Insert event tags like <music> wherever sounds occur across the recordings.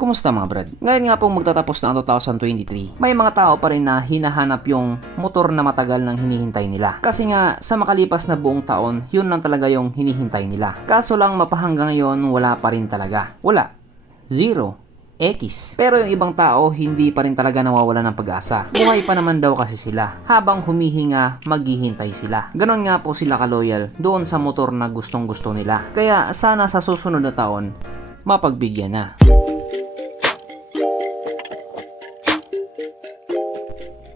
Kumusta mga brad? Ngayon nga pong magtatapos na ang 2023, may mga tao pa rin na hinahanap yung motor na matagal nang hinihintay nila. Kasi nga, sa makalipas na buong taon, yun lang talaga yung hinihintay nila. Kaso lang mapahanggang ngayon, wala pa rin talaga. Wala. Zero. X. Pero yung ibang tao, hindi pa rin talaga nawawala ng pag-asa. Buhay pa naman daw kasi sila. Habang humihinga, maghihintay sila. Ganon nga po sila kaloyal doon sa motor na gustong gusto nila. Kaya sana sa susunod na taon, mapagbigyan na.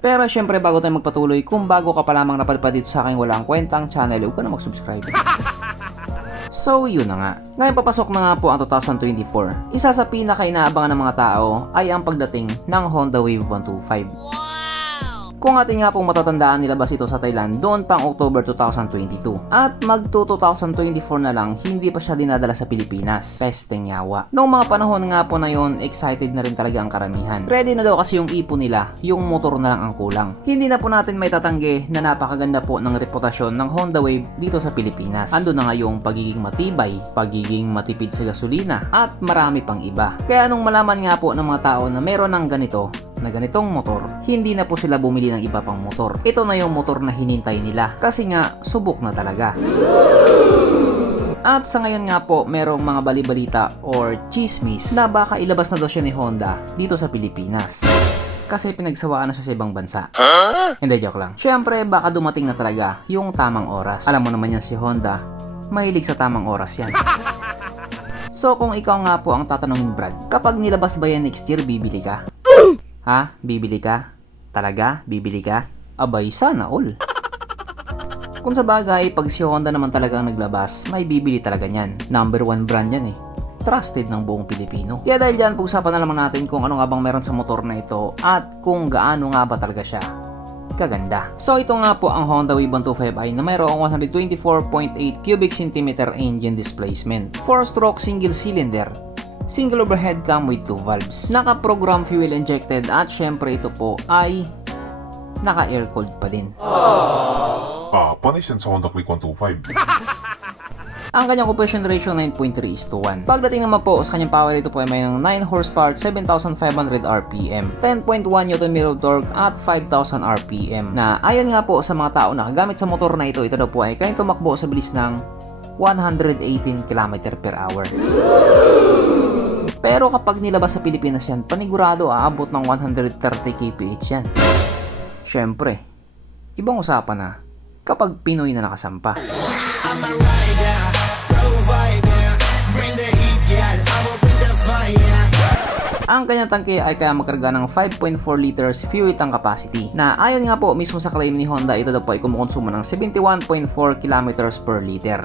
Pero syempre bago tayo magpatuloy, kung bago ka pa lamang napadpad dito sa aking walang kwentang channel, huwag ka na mag-subscribe. <laughs> So, yun na nga. Ngayon papasok na nga po ang 2024. Isa sa pinaka-inaabangan ng mga tao ay ang pagdating ng Honda Wave 125. Kung ating nga pong matatandaan nilabas ito sa Thailand doon pang October 2022. At magto 2024 na lang, hindi pa siya dinadala sa Pilipinas. Pesteng yawa. Noong mga panahon nga po na yon, excited na rin talaga ang karamihan. Ready na daw kasi yung ipo nila, yung motor na lang ang kulang. Hindi na po natin may tatanggi na napakaganda po ng reputasyon ng Honda Wave dito sa Pilipinas. Ando na nga yung pagiging matibay, pagiging matipid sa gasolina, at marami pang iba. Kaya nung malaman nga po ng mga tao na meron ng ganito, na ganitong motor, hindi na po sila bumili ng iba pang motor. Ito na yung motor na hinintay nila kasi nga subok na talaga. At sa ngayon nga po, merong mga balibalita or chismis na baka ilabas na daw siya ni Honda dito sa Pilipinas. Kasi pinagsawaan na siya sa ibang bansa. Hindi, joke lang. Siyempre, baka dumating na talaga yung tamang oras. Alam mo naman yan si Honda, mahilig sa tamang oras yan. <laughs> So kung ikaw nga po ang tatanungin Brad, kapag nilabas ba yan next year, bibili ka? Ha? Bibili ka? Talaga? Bibili ka? Abay, sana all. Kung sa bagay, pag si Honda naman talaga ang naglabas, may bibili talaga niyan. Number one brand yan eh. Trusted ng buong Pilipino. Kaya dahil dyan, pag-usapan na naman natin kung ano nga bang meron sa motor na ito at kung gaano nga ba talaga siya kaganda. So ito nga po ang Honda Wave 125i na mayroong 124.8 cubic centimeter engine displacement. 4-stroke single cylinder single overhead cam with two valves. Naka-program fuel injected at syempre ito po ay naka-air cooled pa din. Ah, panis yan sa Honda Click <laughs> 125. Ang kanyang compression ratio 9.3 is to 1. Pagdating naman po sa kanyang power ito po ay may 9 horsepower, 7,500 RPM, 10.1 Nm torque at 5,000 RPM na ayon nga po sa mga tao na gamit sa motor na ito, ito daw po ay kayang tumakbo sa bilis ng 118 km per hour. Pero kapag nilabas sa Pilipinas yan, panigurado aabot ng 130 kph yan. Syempre, ibang usapan na kapag Pinoy na nakasampa. I'm a rider, provider, bring the heat, girl. I will the fire. Ang kanyang tangke ay kaya magkarga ng 5.4 liters fuel tank capacity na ayon nga po mismo sa claim ni Honda ito daw po ay kumukonsumo ng 71.4 kilometers per liter.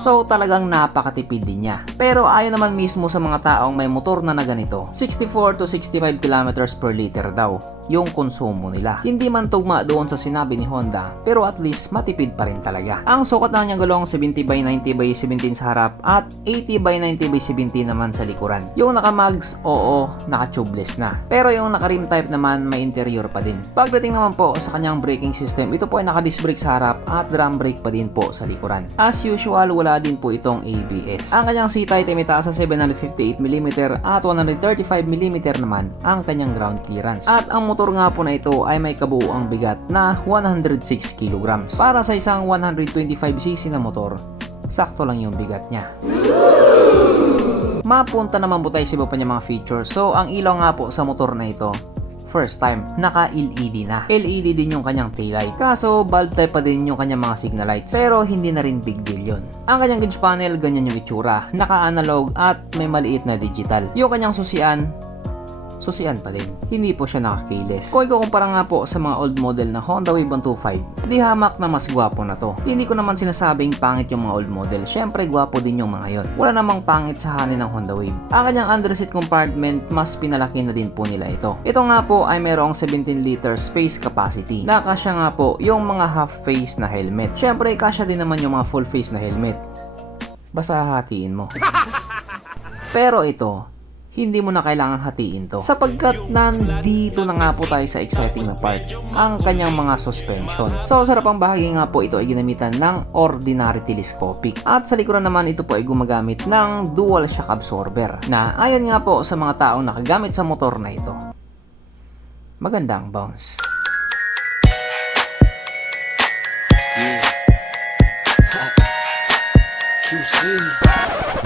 So talagang napakatipid din niya. Pero ayon naman mismo sa mga taong may motor na na ganito, 64 to 65 kilometers per liter daw yung konsumo nila. Hindi man tugma doon sa sinabi ni Honda, pero at least matipid pa rin talaga. Ang sukat na niyang gulong 70 by 90 by 17 sa harap at 80 by 90 by 17 naman sa likuran. Yung naka-mags, oo, naka-tubeless na. Pero yung naka-rim type naman, may interior pa din. Pagdating naman po sa kanyang braking system, ito po ay naka-disc brake sa harap at drum brake pa din po sa likuran. As usual, wala din po itong ABS. Ang kanyang seat height ay may taas sa 758mm at 135mm naman ang kanyang ground clearance. At ang motor nga po na ito ay may kabuuang bigat na 106 kg. Para sa isang 125cc na motor, sakto lang yung bigat niya. Mapunta naman po tayo sa iba pa niya mga features. So, ang ilaw nga po sa motor na ito, first time, naka-LED na. LED din yung kanyang taillight. Kaso, bulb type pa din yung kanyang mga signal lights. Pero, hindi na rin big deal yon. Ang kanyang gauge panel, ganyan yung itsura. Naka-analog at may maliit na digital. Yung kanyang susian, susian pa din. Hindi po siya naka-keyless. Kung ikukumpara nga po sa mga old model na Honda Wave 125, di hamak na mas gwapo na to. Hindi ko naman sinasabing pangit yung mga old model. Syempre gwapo din yung mga yon. Wala namang pangit sa hanin ng Honda Wave. Ang kanyang underseat compartment, mas pinalaki na din po nila ito. Ito nga po ay mayroong 17 liter space capacity. Nakasya nga po yung mga half face na helmet. Syempre kasya din naman yung mga full face na helmet. Basta hahatiin mo. <laughs> Pero ito, hindi mo na kailangang hatiin to. Sapagkat nandito na nga po tayo sa exciting na part, ang kanyang mga suspension. So sa harapang bahagi nga po ito ay ginamitan ng ordinary telescopic. At sa likuran naman ito po ay gumagamit ng dual shock absorber na ayon nga po sa mga taong nakagamit sa motor na ito. Magandang bounce.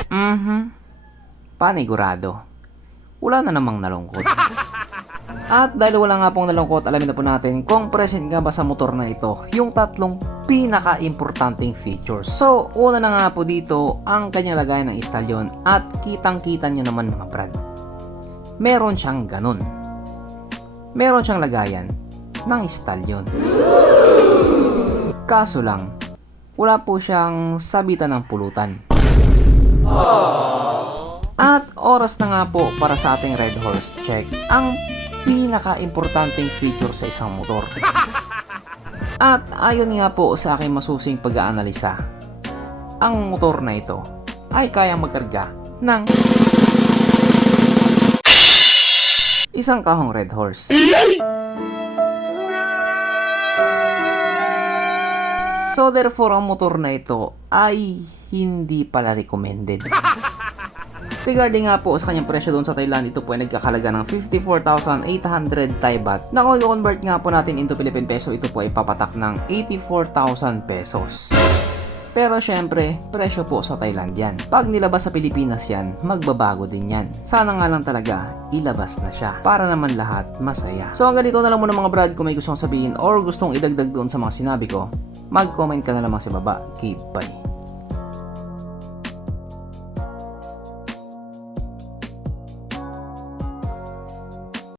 Mhm. Panigurado. Wala na namang nalungkot. At dahil wala nga pong nalungkot, alamin na po natin kung present nga ba sa motor na ito yung tatlong pinaka-importanting features. So, una na nga po dito ang kanyang lagayan ng istalyon at kitang-kita nyo naman mga brad. Meron siyang ganun. Meron siyang lagayan ng istalyon. Kaso lang, wala po siyang sabitan ng pulutan. At oras na nga po para sa ating Red Horse check ang pinaka-importanting feature sa isang motor. <laughs> At ayon nga po sa aking masusing pag-aanalisa, ang motor na ito ay kayang magkarga ng isang kahong Red Horse. So therefore, ang motor na ito ay hindi pala recommended. <laughs> Regarding nga po sa kanyang presyo doon sa Thailand, ito po ay nagkakalaga ng 54,800 Thai baht. Na kung i-convert nga po natin into Philippine peso, ito po ay papatak ng 84,000 pesos. Pero syempre, presyo po sa Thailand yan. Pag nilabas sa Pilipinas yan, magbabago din yan. Sana nga lang talaga, ilabas na siya. Para naman lahat masaya. So hanggang dito na lang muna mga brad kung may gustong sabihin or gustong idagdag doon sa mga sinabi ko, mag-comment ka na lamang sa baba. Keep bye.